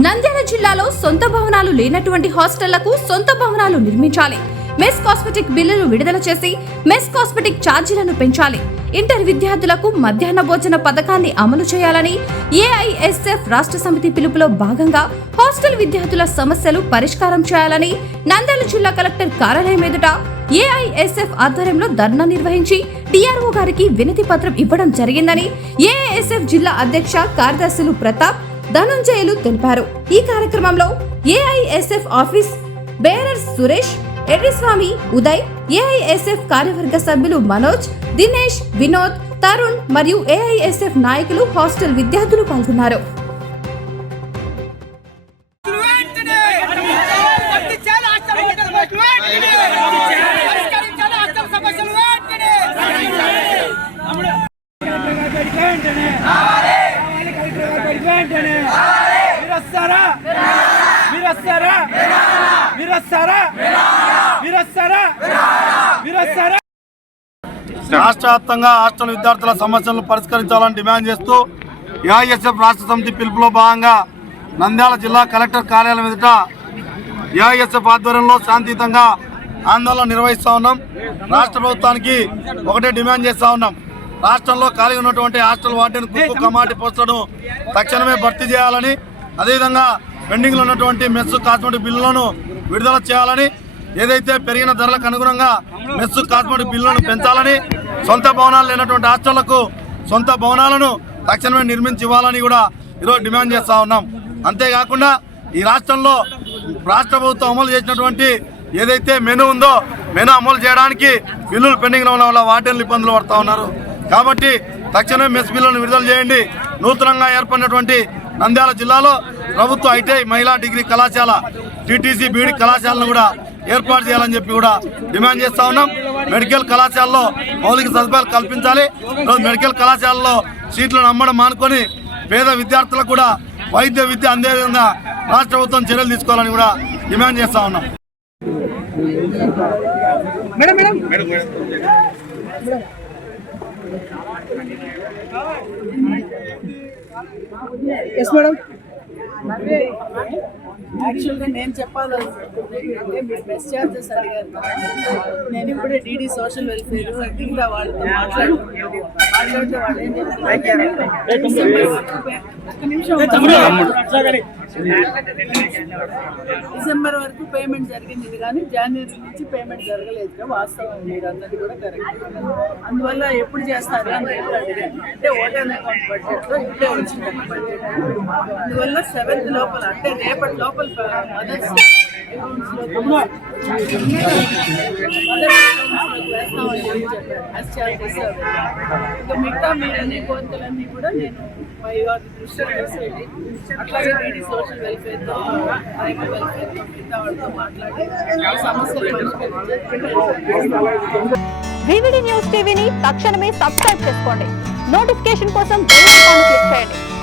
నంద్యాల జిల్లాలో సొంత భవనాలు లేనటువంటి హాస్టళ్ళకు సొంత భవనాలు నిర్మించాలి. మెస్ కాస్మెటిక్ బిల్లులు విడుదల చేసి మెస్ కాస్మెటిక్ ఛార్జీలను పెంచాలి. ఇంటర్ విద్యార్థులకు మధ్యాహ్న భోజన పథకాన్ని అమలు చేయాలని ఏఐఎస్ఎఫ్ రాష్ట్ర సమితి పిలుపులో భాగంగా హాస్టల్ విద్యార్థుల సమస్యలు పరిష్కారం చేయాలని నంద్యాల జిల్లా కలెక్టర్ కార్యాలయం ఎదుట ఏఐఎస్ఎఫ్ ఆధ్వర్యంలో ధర్నా నిర్వహించి డిఆర్ఓ గారికి వినతి పత్రం ఇవ్వడం జరిగిందని ఏఐఎస్ఎఫ్ జిల్లా అధ్యక్ష కార్యదర్శులు ప్రతాప్ ధనుంజయులు తెలిపారు. ఈ కార్యక్రమంలో AISF office bearer Suresh Erriswamy Uday AISF కార్యవర్గ సభ్యులు మనోజ్ దినేష్ వినోద్ తరుణ్ మరియు ఏఐఎస్ఎఫ్ నాయకులు హాస్టల్ విద్యార్థులు పాల్గొన్నారు. వెంటనే వెంటనే. పరిష్కరించాలి హాస్టల్ సమస్యలు వెంటనే వెంటనే రాష్ట్ర వ్యాప్తంగా హాస్టల్ విద్యార్థుల సమస్యలను పరిష్కరించాలని డిమాండ్ చేస్తూ ఏఐఎస్ఎఫ్ రాష్ట్ర సమితి పిలుపులో భాగంగా నంద్యాల జిల్లా కలెక్టర్ కార్యాలయం ఎదుట ఏఐఎస్ఎఫ్ ఆధ్వర్యంలో శాంతియుతంగా ఆందోళన నిర్వహిస్తూ ఉన్నాం. రాష్ట్ర ప్రభుత్వానికి ఒకటే డిమాండ్ చేస్తూ ఉన్నాం. రాష్ట్రంలో ఖాళీ ఉన్నటువంటి హాస్టల్ వార్డెన్ కుక్కు కమాటి పోస్టులను తక్షణమే భర్తీ చేయాలని అదేవిధంగా పెండింగ్లో ఉన్నటువంటి మెస్సు కాస్మెటిక్ బిల్లులను విడుదల చేయాలని ఏదైతే పెరిగిన ధరలకు అనుగుణంగా మెస్సు కాస్మెటిక్ బిల్లులను పెంచాలని సొంత భవనాలు లేనటువంటి హాస్టళ్ళకు సొంత భవనాలను తక్షణమే నిర్మించి ఇవ్వాలని కూడా ఈరోజు డిమాండ్ చేస్తా ఉన్నాం. అంతేకాకుండా ఈ రాష్ట్రంలో రాష్ట్ర ప్రభుత్వం అమలు చేసినటువంటి ఏదైతే మెను ఉందో మెను అమలు చేయడానికి బిల్లులు పెండింగ్ ఉన్న వల్ల వాటిని ఇబ్బందులు పడుతూ ఉన్నారు. కాబట్టి తక్షణమే మెస్ బిల్లులను విడుదల చేయండి. నూతనంగా ఏర్పడినటువంటి నంద్యాల జిల్లాలో ప్రభుత్వ ఐటీఐ మహిళా డిగ్రీ కళాశాల టీటీసీ బీడీ కళాశాలను కూడా ఏర్పాటు చేయాలని చెప్పి కూడా డిమాండ్ చేస్తా ఉన్నాం. మెడికల్ కళాశాలలో మౌలిక సదుపాయాలు కల్పించాలి. మెడికల్ కళాశాలలో సీట్లను అమ్మడం మానుకొని పేద విద్యార్థులకు కూడా వైద్య విద్య అందే విధంగా రాష్ట్ర ప్రభుత్వం చర్యలు తీసుకోవాలని కూడా డిమాండ్ చేస్తా ఉన్నాం. ఎస్ మేడం యాక్చువల్గా నేను చెప్పాలనుకుంటుంది అంటే మీరు బెస్ట్ ఛార్జెస్ అడిగారు నేను ఇప్పుడే డీడీ సోషల్ వెల్ఫేర్ మిగతా వాళ్ళతో మాట్లాడుతున్నాను మాట్లాడితే వాళ్ళు ఏం చెప్తున్నారు డిసెంబర్ వరకు పే- ఒక్క నిమిషం. డిసెంబర్ వరకు పేమెంట్ జరిగింది కానీ జనవరి నుంచి పేమెంట్ జరగలేదు వాస్తవం మీరు అన్నది కూడా కరెక్ట్ అందువల్ల ఎప్పుడు చేస్తారు అని అంటే ఓటర్ అకౌంట్ బడ్జెట్లో ఇప్పుడే వచ్చింది బడ్జెట్ అందువల్ల సెవెంత్ లోపల అంటే రేపటి లోపల మదర్స్ ఇంకా మిగతా మీరు అన్ని కోరికలన్నీ కూడా నేను మై వారి దృష్టిలో తీసుకెళ్ళి అట్లాగే డీడీ సోషల్ వెల్ఫేర్తో ట్రైబల్ వెల్ఫేర్తో మిగతా వాళ్ళతో మాట్లాడి సమస్యలు వివిడి న్యూస్ టీవీని తక్షణమే సబ్స్క్రైబ్ చేసుకోండి. నోటిఫికేషన్ కోసం బెల్ ఐకాన్ క్లిక్ చేయండి.